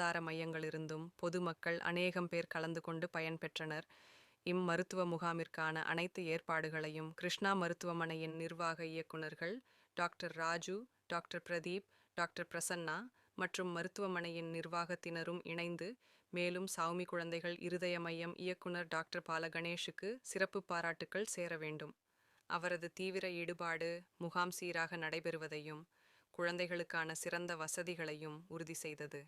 சுகாதார மையங்களிலிருந்தும் பொதுமக்கள் அநேகம் பேர் கலந்து கொண்டு பயன்பெற்றனர். இம்மருத்துவ முகாமிற்கான அனைத்து ஏற்பாடுகளையும் கிருஷ்ணா மருத்துவமனையின் நிர்வாக இயக்குநர்கள் doctor Raju, doctor Pradeep, doctor Prasanna மற்றும் மருத்துவமனையின் நிர்வாகத்தினரும் இணைந்து, மேலும் சௌமி குழந்தைகள் இருதய மையம் இயக்குனர் டாக்டர் பாலகணேஷுக்கு சிறப்பு பாராட்டுக்கள் சேர வேண்டும். அவரது தீவிர ஈடுபாடு முகாம் சீராக நடைபெறுவதையும் குழந்தைகளுக்கான சிறந்த வசதிகளையும் உறுதி செய்தது.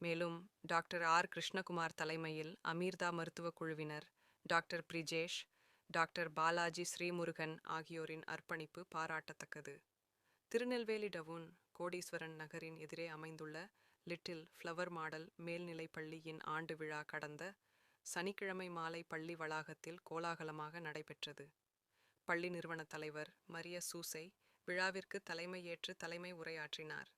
மேலும் டாக்டர் ஆர். கிருஷ்ணகுமார் தலைமையில் அமீர்தா மருத்துவக் குழுவினர், டாக்டர் பிரிஜேஷ், டாக்டர் பாலாஜி ஸ்ரீமுருகன் ஆகியோரின் அர்ப்பணிப்பு பாராட்டத்தக்கது. திருநெல்வேலி டவுன் கோடீஸ்வரன் நகரின் எதிரே அமைந்துள்ள லிட்டில் ஃப்ளவர் மாடல் மேல்நிலைப் பள்ளியின் ஆண்டு விழா கடந்த சனிக்கிழமை மாலை பள்ளி வளாகத்தில் கோலாகலமாக நடைபெற்றது. பள்ளி நிறுவன தலைவர் மரிய சூசை விழாவிற்கு தலைமையேற்று தலைமை உரையாற்றினார்.